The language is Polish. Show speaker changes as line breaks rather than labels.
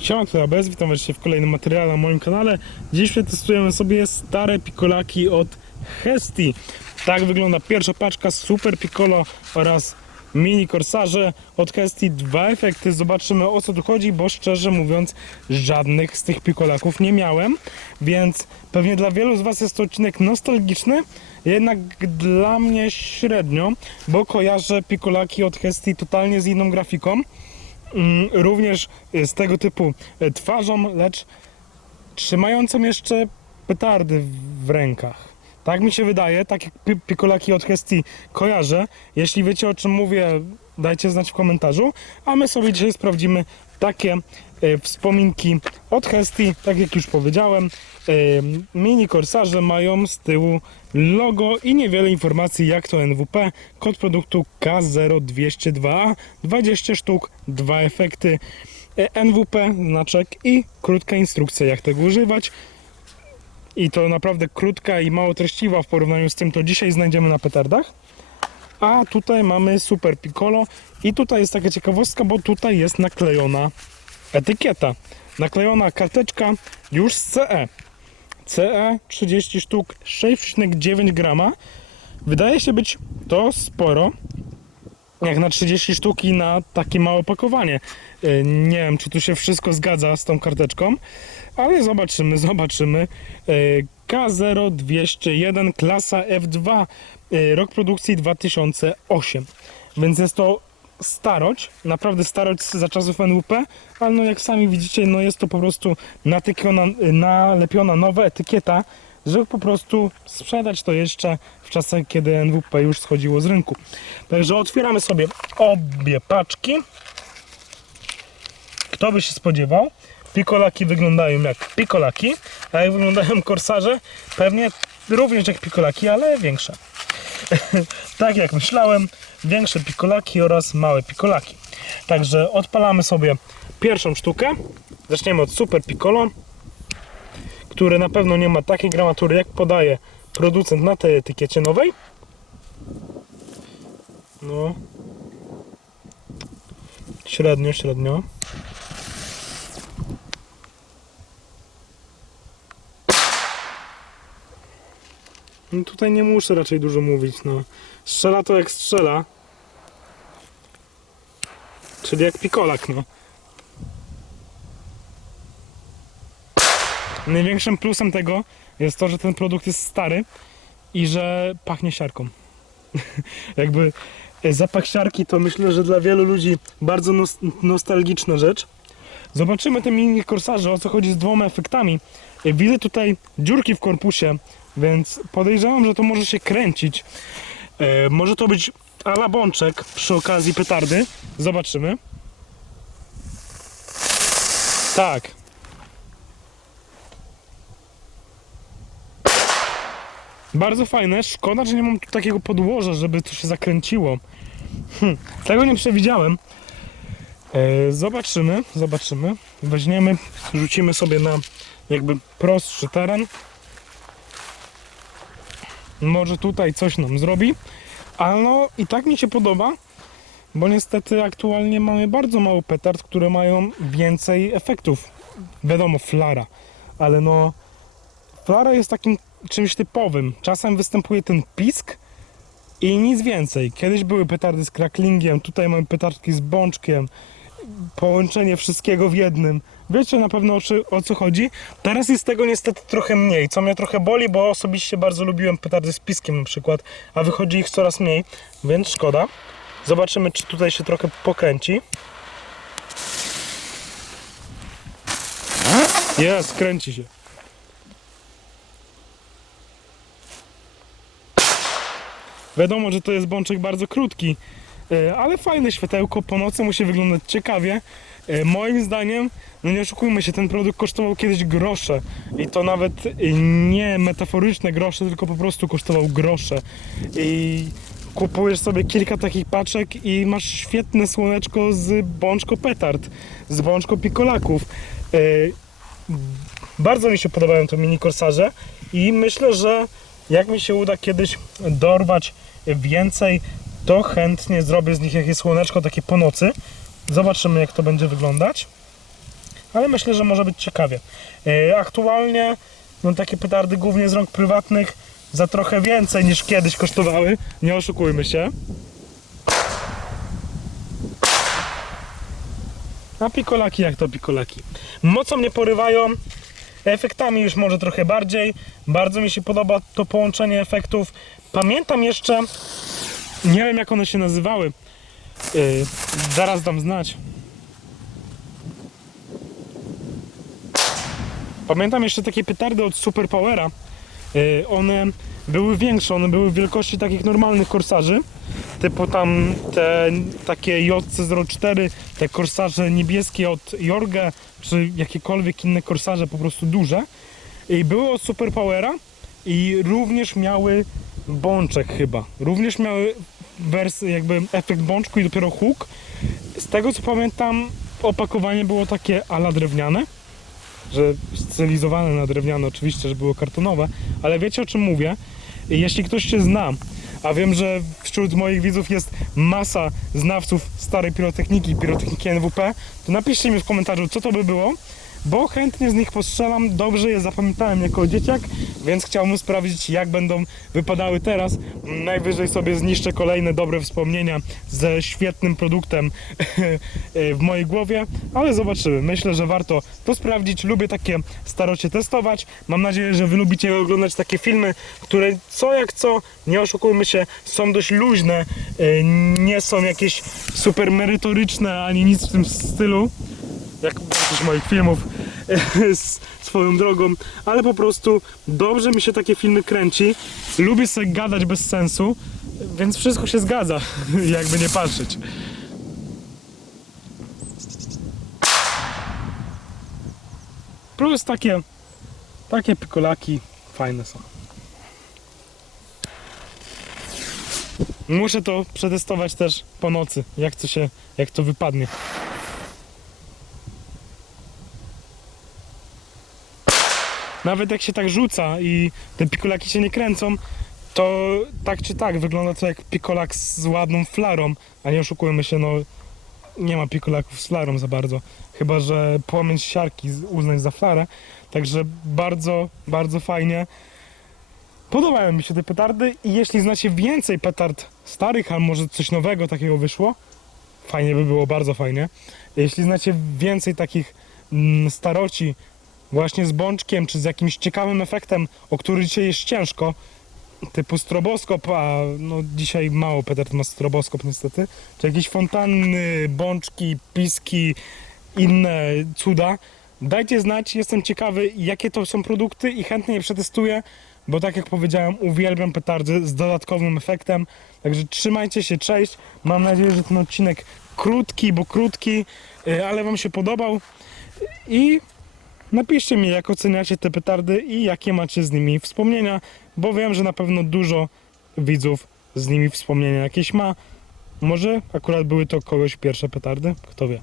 Siema, to ABS, witam was w kolejnym materiale na moim kanale. Dziś przetestujemy sobie stare pikolaki od Hesti. Tak wygląda pierwsza paczka Super Piccolo oraz mini korsarze od Hesti. Dwa efekty, zobaczymy o co tu chodzi, bo szczerze mówiąc żadnych z tych pikolaków nie miałem, więc pewnie dla wielu z was jest to odcinek nostalgiczny, jednak dla mnie średnio, bo kojarzę pikolaki od Hesti totalnie z inną grafiką. Mm, również y, z tego typu y, twarzą, lecz trzymającą jeszcze petardy w rękach. Tak mi się wydaje, tak pi- pikolaki od Hesti kojarzę. Jeśli wiecie o czym mówię, dajcie znać w komentarzu. A my sobie dzisiaj sprawdzimy takie y, wspominki od Hesti, tak jak już powiedziałem. Y, mini korsarze mają z tyłu logo i niewiele informacji jak to NWP. Kod produktu K0202, 20 sztuk, dwa efekty. y, NWP, znaczek i krótka instrukcja jak tego używać. I to naprawdę krótka i mało treściwa w porównaniu z tym, co dzisiaj znajdziemy na petardach. A tutaj mamy Super Piccolo i tutaj jest taka ciekawostka, bo tutaj jest naklejona etykieta. Naklejona karteczka już z CE. CE 30 sztuk 6,9 grama. Wydaje się być to sporo. Jak na 30 sztuki na takie małe opakowanie. Yy, Nie wiem, czy tu się wszystko zgadza z tą karteczką, ale zobaczymy, zobaczymy. Yy, K0201 klasa F2, yy, rok produkcji 2008. Więc jest to starość, naprawdę starość za czasów NWP, ale no jak sami widzicie, no jest to po prostu natykiona, nalepiona nowa etykieta, żeby po prostu sprzedać to jeszcze w czasach, kiedy NWP już schodziło z rynku. Także otwieramy sobie obie paczki. Kto by się spodziewał? Pikolaki wyglądają jak pikolaki, a jak wyglądają korsarze? Pewnie również jak pikolaki, ale większe. tak jak myślałem, większe pikolaki oraz małe pikolaki. Także odpalamy sobie pierwszą sztukę. Zaczniemy od Super Piccolo, który na pewno nie ma takiej gramatury, jak podaje producent na tej etykiecie nowej. No. Średnio, średnio. No tutaj nie muszę raczej dużo mówić, no. Strzela to jak strzela. Czyli jak pikolak, no. Największym plusem tego jest to, że ten produkt jest stary i że pachnie siarką. Jakby e, zapach siarki to myślę, że dla wielu ludzi bardzo nos nostalgiczna rzecz. Zobaczymy te mini korsarze, o co chodzi z dwoma efektami. E, Widzę tutaj dziurki w korpusie, więc podejrzewam, że to może się kręcić. E, może to być ala bączek przy okazji petardy. Zobaczymy. Tak. Bardzo fajne. Szkoda, że nie mam tu takiego podłoża, żeby to się zakręciło. Hm, tego nie przewidziałem. E, zobaczymy, zobaczymy. Weźmiemy, rzucimy sobie na jakby prostszy teren. Może tutaj coś nam zrobi. Ale no i tak mi się podoba, bo niestety aktualnie mamy bardzo mało petard, które mają więcej efektów. Wiadomo, flara, ale no flara jest takim czymś typowym. Czasem występuje ten pisk i nic więcej. Kiedyś były petardy z cracklingiem, tutaj mamy petardki z bączkiem, połączenie wszystkiego w jednym. Wiecie na pewno o, czy, o co chodzi. Teraz jest tego niestety trochę mniej, co mnie trochę boli, bo osobiście bardzo lubiłem petardy z piskiem na przykład, a wychodzi ich coraz mniej, więc szkoda. Zobaczymy, czy tutaj się trochę pokręci. Jest, kręci się. Wiadomo, że to jest bączek bardzo krótki, ale fajne światełko. Po nocy musi wyglądać ciekawie. E, Moim zdaniem, no nie oszukujmy się, ten produkt kosztował kiedyś grosze. I to nawet e, nie metaforyczne grosze, tylko po prostu kosztował grosze. I kupujesz sobie kilka takich paczek i masz świetne słoneczko z bączko petard, z bączko pikolaków. E, bardzo mi się podobają te mini korsarze i myślę, że jak mi się uda kiedyś dorwać więcej, to chętnie zrobię z nich jakieś słoneczko takie po nocy. Zobaczymy jak to będzie wyglądać. ale myślę, że może być ciekawie. E, Aktualnie no takie petardy głównie z rąk prywatnych za trochę więcej niż kiedyś kosztowały, nie oszukujmy się. A pikolaki jak to pikolaki? Mocą mnie porywają, efektami już może trochę bardziej. Bardzo mi się podoba to połączenie efektów. Pamiętam jeszcze, nie wiem jak one się nazywały, yy, zaraz dam znać. Pamiętam jeszcze takie petardy od Superpowera. Yy, one były większe, one były wielkości takich normalnych korsarzy. Typu tam te takie JC04, te korsarze niebieskie od Jorge, czy jakiekolwiek inne korsarze po prostu duże. I były od Superpowera i również miały bączek chyba. Również miały wersję, jakby efekt bączku i dopiero huk. Z tego co pamiętam, opakowanie było takie ala drewniane że stylizowane na drewniane oczywiście, że było kartonowe, ale wiecie o czym mówię? Jeśli ktoś się zna, a wiem, że wśród moich widzów jest masa znawców starej pirotechniki, pirotechniki NWP, to napiszcie mi w komentarzu, co to by było, bo chętnie z nich postrzelam, dobrze je zapamiętałem jako dzieciak, więc chciałbym sprawdzić, jak będą wypadały teraz. Najwyżej sobie zniszczę kolejne dobre wspomnienia ze świetnym produktem w mojej głowie, ale zobaczymy. Myślę, że warto to sprawdzić. Lubię takie starocie testować. Mam nadzieję, że wy lubicie oglądać takie filmy, które co jak co, nie oszukujmy się, są dość luźne, y, nie są jakieś super merytoryczne ani nic w tym stylu jak większość moich filmów swoją drogą, ale po prostu dobrze mi się takie filmy kręci. Lubię sobie gadać bez sensu, więc wszystko się zgadza, jakby nie patrzeć. Plus takie, takie pikolaki fajne są. Muszę to przetestować też po nocy, jak to się, jak to wypadnie. Nawet jak się tak rzuca i te pikolaki się nie kręcą, to tak czy tak wygląda to jak pikolak z ładną flarą, a nie oszukujmy się, no nie ma pikolaków z flarą za bardzo, chyba że płomień siarki uznać za flarę, także bardzo, bardzo fajnie. Podobają mi się te petardy i jeśli znacie więcej petard starych, a może coś nowego takiego wyszło, fajnie by było, bardzo fajnie. Jeśli znacie więcej takich mm, staroci, właśnie z bączkiem, czy z jakimś ciekawym efektem, o który dzisiaj jest ciężko, typu stroboskop, a no dzisiaj mało petard ma stroboskop niestety, czy jakieś fontanny, bączki, piski, inne cuda, dajcie znać, jestem ciekawy jakie to są produkty i chętnie je przetestuję, bo tak jak powiedziałem, uwielbiam petardy z dodatkowym efektem, także trzymajcie się, cześć, mam nadzieję, że ten odcinek krótki, bo krótki, y, ale wam się podobał. I Napiszcie mi, jak oceniacie te petardy i jakie macie z nimi wspomnienia, bo wiem, że na pewno dużo widzów z nimi wspomnienia jakieś ma. Może akurat były to kogoś pierwsze petardy, kto wie.